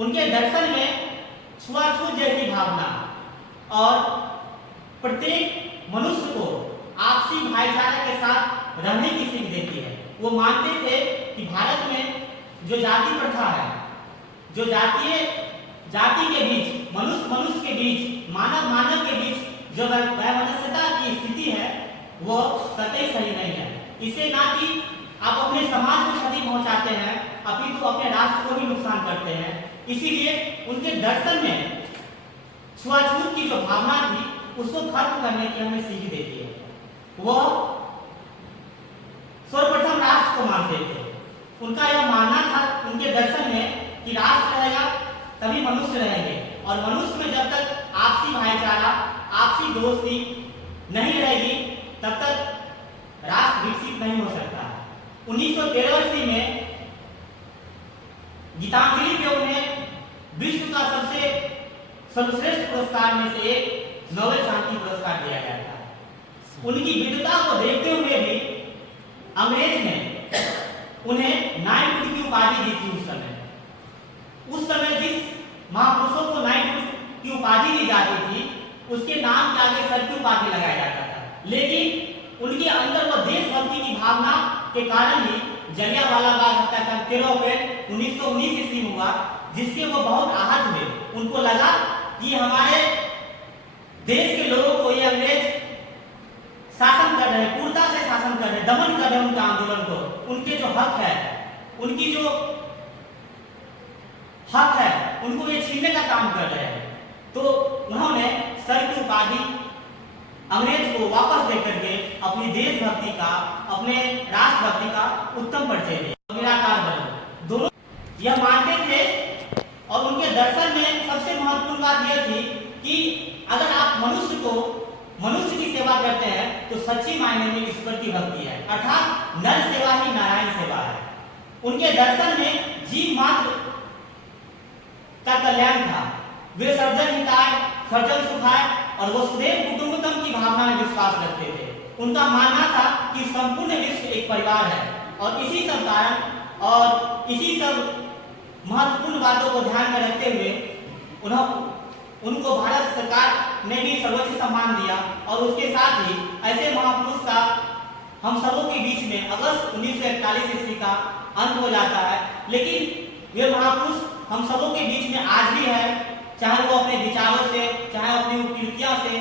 उनके दर्शन में छुआछूत जैसी भावना और प्रत्येक मनुष्य को आपसी भाईचारा के साथ रहने की सीख देती है। वो मानते थे कि भारत में जो जाति प्रथा है, जो जाति के बीच, मनुष्य के बीच, मानव के बीच जो वैमनस्यता की स्थिति है वो कतई सही नहीं है। इसे ना कि आप अपने समाज को क्षति पहुंचाते हैं, अपितु अपने राष्ट्र को भी नुकसान करते हैं। इसीलिए उनके दर्शन में छुआछूत की जो भावना थी उसको खत्म करने की हमें सीख देती है। वो सर्वप्रथम राष्ट्र को मानते थे। उनका यह मानना था उनके दर्शन में कि राष्ट्र रहेगा तभी मनुष्य रहेंगे, और मनुष्य में जब तक आपसी भाईचारा, आपसी दोस्ती नहीं रहेगी तब तक राष्ट्र विकसित नहीं हो सकता। 1913 में गीतांजलि पे उन्हें विश्व का सबसे सर्वश्रेष्ठ पुरस्कार में से एक नोबेल शांति पुरस्कार दिया गया था। उनकी विद्वता को देखते हुए भी अंग्रेज ने उन्हें नाइटहुड की उपाधि दी थी। उस समय जिस महापुरुषों को नाइटहुड की उपाधि दी जाती थी उसके नाम के आगे सर की उपाधि लगाया जाता था, लेकिन उनके अंदर वह देशभक्ति की भावना के कारण ही जलियांवाला बाग हत्याकांड 13 अप्रैल 1919 ईस्वी में हुआ, जिसके वो बहुत आहत हुए। उनको लगा कि हमारे देश के लोगों को ये अंग्रेज शासन कर रहे हैं, क्रूरता से शासन कर रहे हैं, दमन कर रहे हैं उनका आंदोलन को, उनके जो हक है, उनकी जो हक है उनको ये छीनने का काम कर रहे हैं। तो उन्होंने सर की उपाधि अंग्रेज को वापस देकर के अपनी देशभक्ति का, अपने राष्ट्रभक्ति का उत्तम परिचय दिया। निराकार बने दोनों यह मानते थे, और उनके दर्शन में सबसे महत्वपूर्ण बात यह थी कि अगर आप मनुष्य की सेवा करते हैं तो सच्ची मायने में ईश्वर की भक्ति है, अर्थात नर सेवा ही नारायण सेवा है। उनके दर्शन में जीव मात्र का कल्याण था। वे सर्वजन हिताय, सर्वजन सुखाय और वसुधैव कुटुंबकम की भावना में विश्वास रखते थे। उनका मानना था कि संपूर्ण विश्व एक परिवार है, और इसी सब कारण और इसी सब महत्वपूर्ण बातों को ध्यान में रखते हुए उनको भारत सरकार ने भी सर्वोच्च सम्मान दिया, और उसके साथ ही ऐसे महापुरुष का हम सबों के बीच में अगस्त 1941 ईस्वी का अंत हो जाता है, लेकिन वे महापुरुष हम सबों के बीच में आज भी है, चाहे वो अपने विचारों से, चाहे अपनी कृतियों से